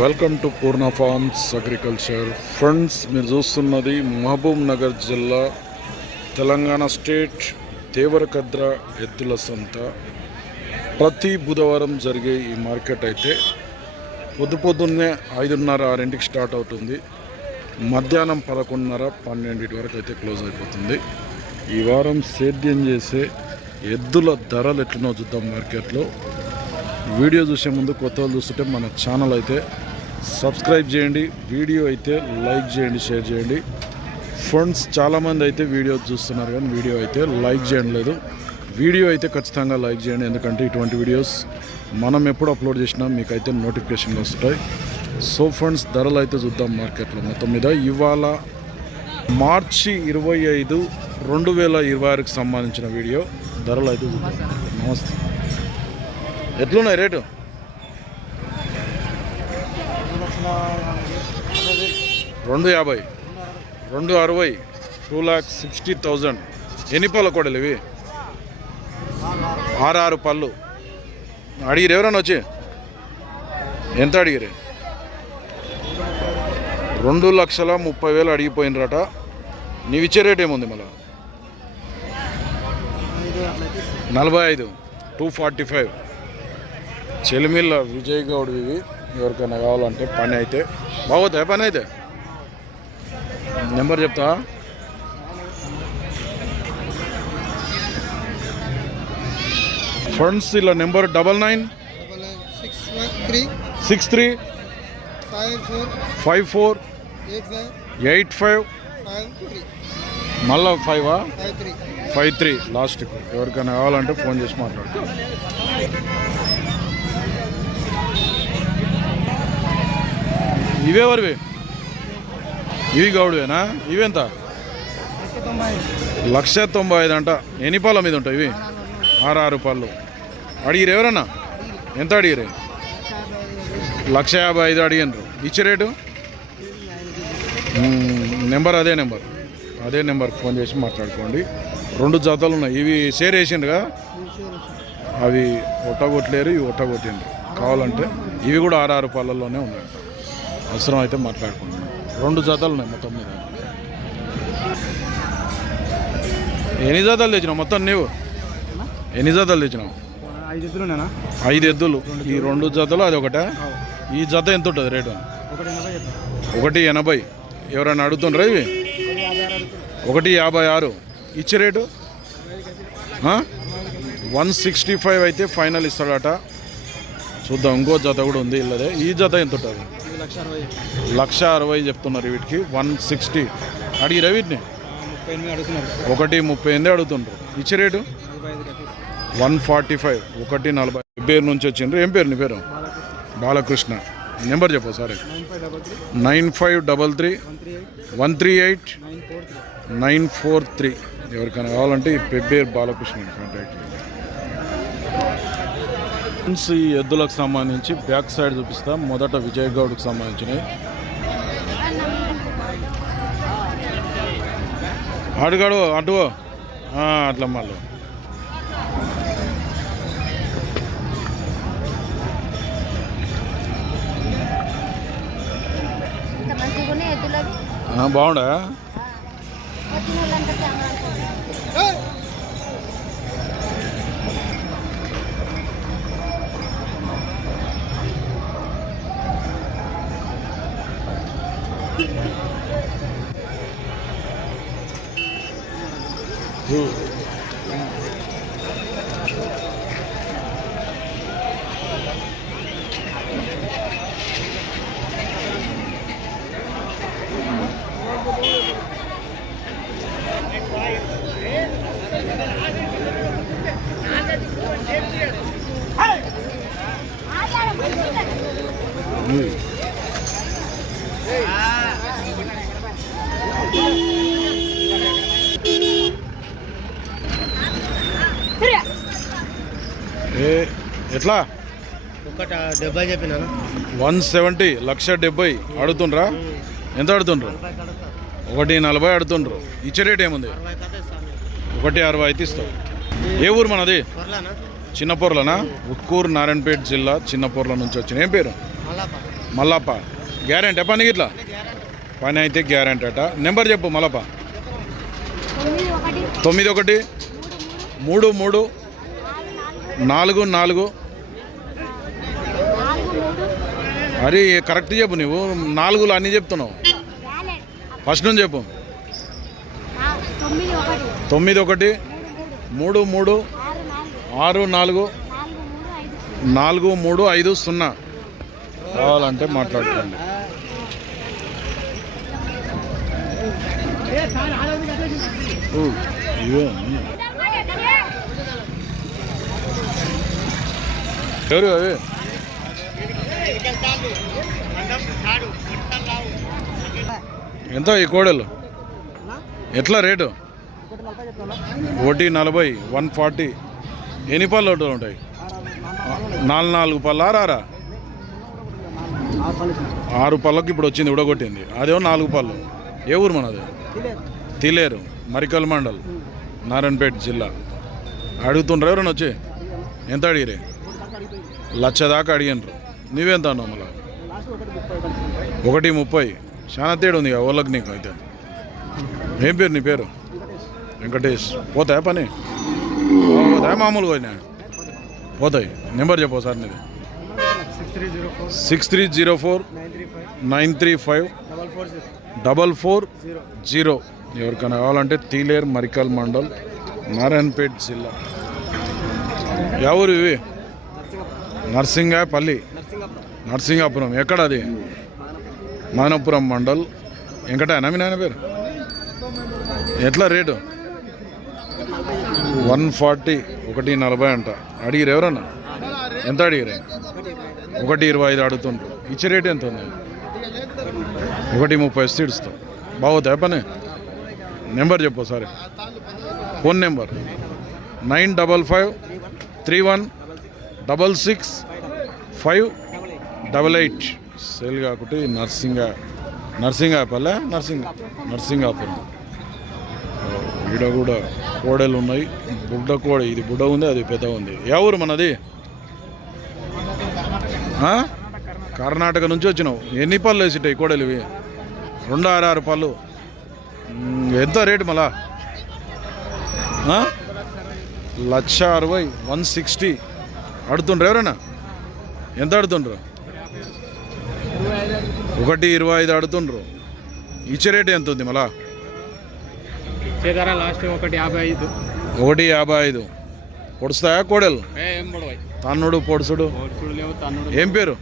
Welcome to Purna forms agriculture. Friends, మీరు చూస్తున్నది మహబూబ్ నగర్ జిల్లా, తెలంగాణ స్టేట్ దేవరకద్ర ఎద్దుల సంత. ప్రతి బుధవారం జరిగే ఈ మార్కెట్ అయితే పొద్దున్నే 5:30-6కి స్టార్ట్ అవుతుంది. మధ్యాహ్నం 11:30-12 వరకు అయితే క్లోజ్ అయిపోతుంది. ఈ వారం సేద్యం చేసే ఎద్దుల ధరలు ఎట్లనో చూద్దాం మార్కెట్లో. వీడియో చూసే ముందు కొత్త వాళ్ళు చూస్తుంటే మన ఛానల్ అయితే సబ్స్క్రైబ్ చేయండి, వీడియో అయితే లైక్ చేయండి, షేర్ చేయండి. ఫ్రెండ్స్, చాలామంది అయితే వీడియో చూస్తున్నారు కానీ వీడియో అయితే లైక్ చేయడం లేదు. వీడియో అయితే ఖచ్చితంగా లైక్ చేయండి, ఎందుకంటే ఇటువంటి వీడియోస్ మనం ఎప్పుడు అప్లోడ్ చేసినా మీకైతే నోటిఫికేషన్లు వస్తాయి. సో ఫ్రెండ్స్, ధరలు అయితే చూద్దాం మార్కెట్లో మొత్తం మీద. ఇవాళ మార్చి 25, 2026కి సంబంధించిన వీడియో. ధరలు అయితే చూద్దాం. నమస్తే, ఎట్లున్నాయి రేటు? 250, 260, 2,60,000. ఎన్ని పళ్ళ కోడలు ఇవి? 6 పళ్ళు. అడిగిరు ఎవరన్నా వచ్చి? ఎంత అడిగిరు? 2,30,000 అడిగిపోయినరట. నీవిచ్చే రేట్ ఏముంది మళ్ళా? 45, 245. చెలిమిల్ల విజయ్ గౌడ్ ఇవి. ఎవరికైనా కావాలంటే పని అయితే బాగుతాయి. పని అయితే నెంబర్ చెప్తా. ఫ్రెండ్స్, ఇలా నెంబర్ 9963635485 మళ్ళా 53 లాస్ట్కి. ఎవరికైనా కావాలంటే ఫోన్ చేసి మాట్లాడు. ఇవేవరివి? ఇవి గౌడువేనా? ఇవెంత? 1,95,000 అంట. ఎన్ని పాల మీద ఉంటాయి ఇవి? 6 పళ్ళు. అడిగిరు ఎవరన్నా? ఎంత అడిగిరు? 1,55,000 అడిగినరు. ఇచ్చే రేటు? నెంబర్ అదే నెంబర్కి ఫోన్ చేసి మాట్లాడుకోండి. 2 జతలు ఉన్నాయి. ఇవి షేర్ వేసిండ్రుగా, అవి ఒట్టగొట్టలేరు, ఇవి ఒట్టగొట్టిండ్రు. కావాలంటే ఇవి కూడా 6 పళ్ళల్లోనే ఉన్నాయి. అవసరం అయితే మాట్లాడుకుంటున్నాం. 2 జతలు ఉన్నాయి మొత్తం మీద. ఎన్ని జతలు తెచ్చినావు మొత్తం నీవు? ఎన్ని జతలు తెచ్చినావు? 5 ఎద్దులు. ఈ 2 జతలు అది ఒకటే. ఈ జత ఎంత ఉంటుంది రేటు? 1,80. ఎవరైనా అడుగుతుండ్రా ఇవి? 1,56. ఇచ్చే రేటు 165 అయితే ఫైనల్ ఇస్తాడట. చూద్దాం. ఇంకో జత కూడా ఉంది ఇల్లదే. ఈ జత ఎంత ఉంటుంది? 1,60,000 చెప్తున్నారు వీటికి. 160 అడిగిరా వీటిని? 1,38 అడుగుతుండ్రు. ఇచ్చే రేటు 145, 140. పేరు నుంచి వచ్చిండ్రు. ఏం పేరు నీ పేరు? బాలకృష్ణ. నెంబర్ చెప్పు సరే. 9533 138 943. ఎవరికైనా కావాలంటే ఈ పేరు బాలకృష్ణ కాంటాక్ట్. ఈ ఎద్దులకు సంబంధించి బ్యాక్ సైడ్ చూపిస్తాం. మొదట విజయ్ గౌడ్కి సంబంధించినవి. అడుగాడు అటు అట్లా మళ్ళీ బాగుండా? ఎట్లా? 170 చెప్పినా. 170, 170 అడుగుతుండ్రా? ఎంత అడుగుతుండ్రు? 140 అడుగుతుండ్రు. ఇచ్చే రేట్ ఏముంది? 160 అయితే ఇస్తావు. ఏ ఊరు మనది? చిన్నపొర్లనా? ఉట్కూరు, నారాయణపేట జిల్లా చిన్నపొర్ల నుంచి వచ్చిన. ఏం పేరు? మల్లప్ప గ్యారెంటీ పనికి ఇట్లా పని అయితే గ్యారెంటీ అట. నెంబర్ చెప్పు మల్లప్ప. 91 33 44. అరే కరెక్ట్ చెప్పు, నువ్వు 4 అన్నీ చెప్తున్నావు. ఫస్ట్ నుంచి చెప్పు. 91 33 64 4350 కావాలంటే మాట్లాడుకోండి. ఎవరు అవి? ఎంత ఈ కోడలు ఎట్లా రేటు? 140 140. ఎన్ని పళ్ళు ఉంటాయి? 4 పళ్ళ రారా? 6 పళ్ళకి ఇప్పుడు వచ్చింది, ఉడగొట్టింది. అదేమో 4 పళ్ళు. ఏ ఊరు మనది? తిలేరు, మరికల్ మండల్, నారాయణపేట జిల్లా. అడుగుతుండ్రు ఎవరైనా వచ్చి? ఎంత అడిగిరే? 1,00,000 దాకా అడిగినరు. నువ్వెంత అన్నావు మళ్ళా? 130. చాలా తేడా ఉంది వాళ్ళకి నీకు. అయితే ఏం పేరు నీ పేరు? వెంకటేష్. పోతాయా పని? పోతాయా మామూలుగా పోయినా? పోతాయి. నెంబర్ చెప్పు సార్ నీది. 6304 935 440. ఎవరికైనా కావాలంటే తీలేరు, మరికల్ మండల్, నారాయణపేట జిల్లా. ఎవరు ఇవి? నర్సింగాపల్లి, నర్సింగాపురం. ఎక్కడ అది? మానపురం మండల్. వెంకటేనా మీ నాయన పేరు? ఎట్లా రేటు? 140 140 అంట. అడిగిరు ఎవరన్నా? ఎంత అడిగిరే? 125 అడుగుతుండ్రు. ఇచ్చే రేటు ఎంత ఉంది? 130 ఇస్తాం. బాగుతాయి పని. నెంబర్ చెప్పు సరే. Phone number 955 31 66 588. సేల్ కాకుంటే నర్సింగాపల్లె, నర్సింగాపురం. ఈడ కూడా కోడలు ఉన్నాయి. బుడ్డ కోడ, ఇది బుడ్డ ఉంది, అది పెద్ద ఉంది. ఎవరు మనది? కర్ణాటక నుంచి వచ్చినావు. ఎన్ని పళ్ళు వేసిటాయి కోడలు ఇవి? 266 పళ్ళు. ఎంత రేటు మళ్ళా? 160 160 అడుతుండ్రు ఎవరైనా? ఎంత అడుతుండ్రు? 125 అడుతుండ్రు. ఇచ్చే రేటు ఎంత ఉంది మళ్ళా? లాస్ట్ 155. 155. పొడుస్తాయా కోడలు? తన్నుడు పొడుసుడు. ఏం పేరు?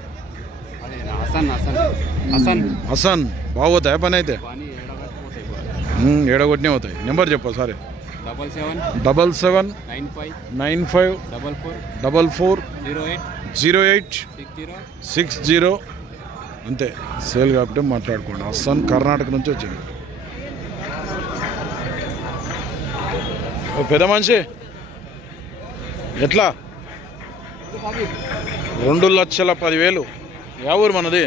హసన్. బాగోతాయా పని అయితే? ఏడగొట్టినే అవుతాయి. నెంబర్ చెప్పు సరే. 77 95 44 08 60. అంతే. సేల్ కాబట్టి మాట్లాడుకోండి. హసన్ కర్ణాటక నుంచి వచ్చింది. పెద్ద మనిషి ఎట్లా? 2,10,000. ఊరు మనది?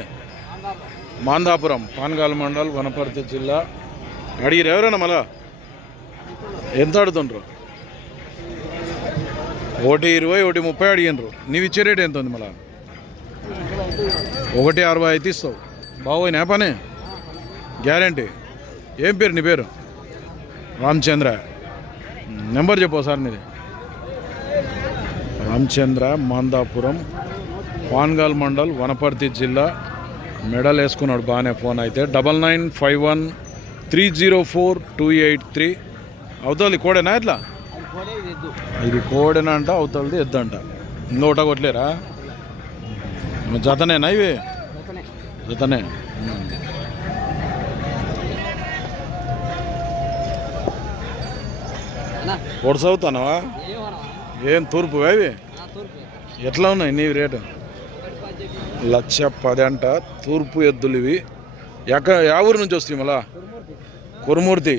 మాందాపురం, పాన్గాల్ మండల్, వనపర్తి జిల్లా. అడిగిరు ఎవరైనా మళ్ళా? ఎంత అడుగుతుండ్రు? 120 130 అడిగినరు. నీవు ఇచ్చే రేటు ఎంత ఉంది మళ్ళా? 160 అయితే ఇస్తావు. బాగోయినా పని గ్యారంటీ. ఏం పేరు నీ పేరు? రామచంద్ర. నెంబర్ చెప్పు సార్ నీది. రామచంద్ర, మాందాపురం, పాన్గాల్ మండల్, వనపర్తి జిల్లా. మెడల్ వేసుకున్నాడు బాగానే. ఫోన్ అయితే 9951 304 283. అవుతుంది కోడేనా? ఎట్లా? ఇది కోడేనా అంట, అవుతుంది ఎద్దంట. ఇంకోట కొట్టలేరా? జతనేనా ఇవి? జతనే. పొడుసవుతానవా? ఏం తూర్పు అవి? ఎట్లా ఉన్నాయి నీ రేటు? 110 అంట. తూర్పు ఎద్దులు ఇవి. యా ఊరు నుంచి వస్తాయి మళ్ళా? కురుమూర్తి,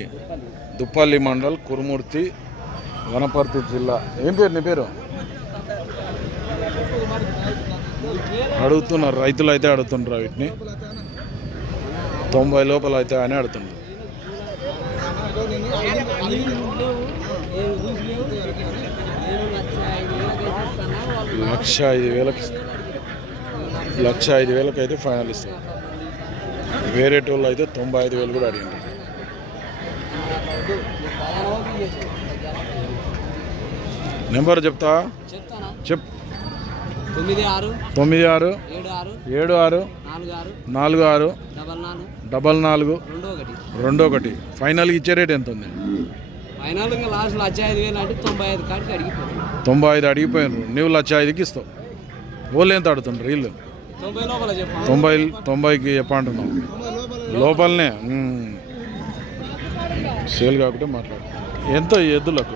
దుప్పల్లి మండల్, కురుమూర్తి, వనపర్తి జిల్లా. ఏం పేరు నీ పేరు? అడుగుతున్నారు రైతులు అయితే అడుగుతుండ్రు వీటిని. 90 లోపల అయితే అని అడుగుతున్నారు. 1,05,000కి. 1,05,000 అయితే ఫైనల్ ఇస్తాం. వేరే టోళ్ళు అయితే 95,000 కూడా అడిగిండ్రు. నెంబర్ చెప్తా చెప్ 96 96 76 46 44 21. ఫైనల్కి ఇచ్చే రేట్ ఎంత ఉంది? ఫైనల్ లాస్ట్ 1,05,000 అంటే 95 కాడికి అడిగిపోతుంది. 95 అడిగిపోయినారు. నువ్వు 1,05,000కి ఇస్తావు. వాళ్ళు ఎంత అడుగుతుండ్రు వీళ్ళు? 90 లోపల చెప్పు. 90కి చెప్పంటున్నావు లోపలనే. సేల్ కాకుంటే మాట్లాడు. ఎంత ఎద్దులకు?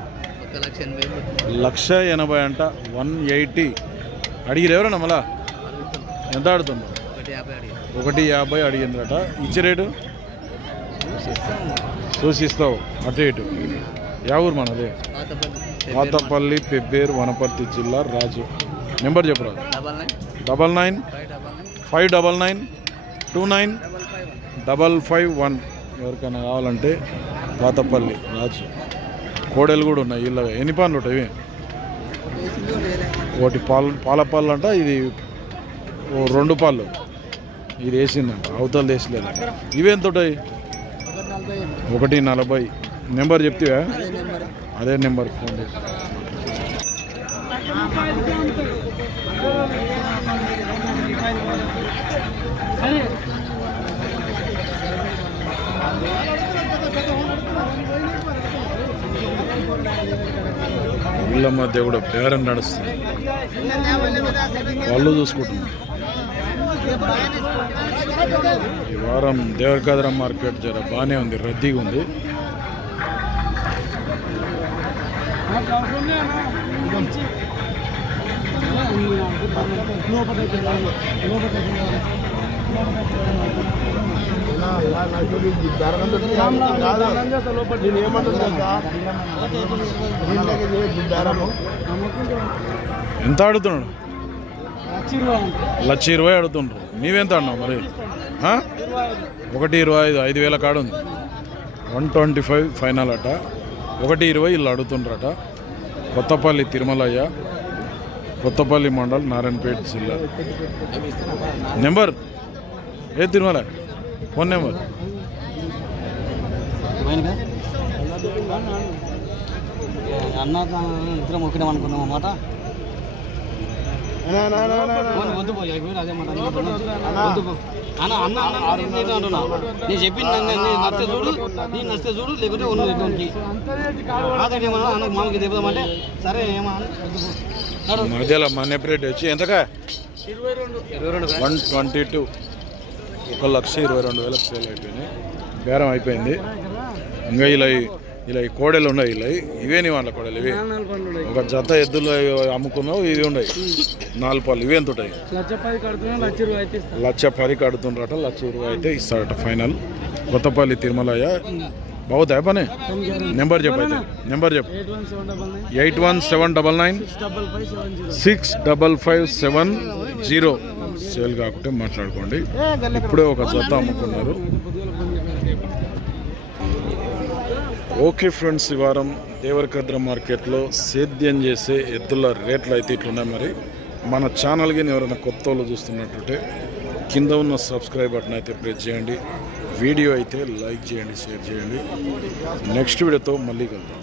1,80,000 అంట. 180 అడిగిరు ఎవరన్నా మళ్ళా? ఎంత ఆడుతున్నావు? 150 అడిగిందట. ఇచ్చే రేటు చూసిస్తావు అటు ఇటు. యా ఊరు మనది? పాతపల్లి, పెబ్బేరు, వనపర్తి జిల్లా, రాజు. నెంబర్ చెప్పరా? 99 599 29 551. ఎవరికైనా కావాలంటే పాతపల్లి రాజు. కోడలు కూడా ఉన్నాయి ఇళ్ళ. ఎన్ని పాలు ఉంటాయి? ఒకటి పాల పాలు అంట. ఇది 2 పాలు. ఇది వేసిందంట, అవతల వేసలేదు. ఇవేంత ఉంటాయి? 140. నెంబర్ చెప్తావా? అదే నెంబర్ ఫోన్ చేసి. ఇళ్ళ మధ్య కూడా బేరం నడుస్తుంది. వాళ్ళు చూసుకుంటున్నారు. ఈ వారం దేవరకద్ర మార్కెట్ జర బాగానే ఉంది, రద్దీగా ఉంది. ఎంత ఆడుతున్నాడు? 1,20,000 అడుగుతుండ్రు. నీవెంత అన్నావు మరి? 1,25,000. 5,000 కాడు ఉంది. 125 ఫైనల్ అట. 120 ఇల్లు అడుగుతుండ్రట. కొత్తపల్లి తిరుమలయ్య, కొత్తపల్లి మండల్, నారాయణపేట జిల్లా. నెంబర్ ఏ తిరుమల? Phone number? అన్న ఇద్దరం ఒకటే అనుకున్నాం అన్నమాట. వద్దు పోయి అదే మాట. అన్న అన్న అంటున్నా. నేను చెప్పింది నచ్చితే చూడు, నీ నచ్చితే చూడు, లేకపోతే ఉన్నది అన్నకు మామకి చెప్దామంటే సరే ఏమా మధ్యలో మన రేట్ వచ్చి ఎంతగా? 122. 1,22,000 సేల్ అయిపోయినాయి. బేరం అయిపోయింది. ఇంకా ఇలా ఈ కోడలు ఉన్నాయి. ఇవే నీ వాళ్ళ కోడలు. ఇవి ఒక జత ఎద్దులు అమ్ముకున్నావు. ఇవి ఉన్నాయి 4 పాలు. ఇవి ఎంత ఉంటాయి? 1,10,000 కడుతుండ్రట. 1,20,000 అయితే ఇస్తాడట ఫైనల్. కొత్తపల్లి తిరుమలయ్య. బాగుతాయి పని. నెంబర్ చెప్పు. అయితే నెంబర్ చెప్పు. 817999 65570. సేల్ కాకుంటే మాట్లాడుకోండి. ఇప్పుడే ఒక జత అమ్ముకున్నారు. ఓకే ఫ్రెండ్స్, ఈ వారం దేవరకద్ర మార్కెట్లో సేద్యం చేసే ఎద్దుల రేట్లు అయితే ఇట్లున్నాయి. మరి మన ఛానల్కి ఎవరైనా కొత్త వాళ్ళు చూస్తున్నట్టుంటే కింద ఉన్న సబ్స్క్రైబ్ బటన్ అయితే ప్రెస్ చేయండి. వీడియో అయితే లైక్ చేయండి, షేర్ చేయండి. నెక్స్ట్ వీడియోతో మళ్ళీ కలుద్దాం.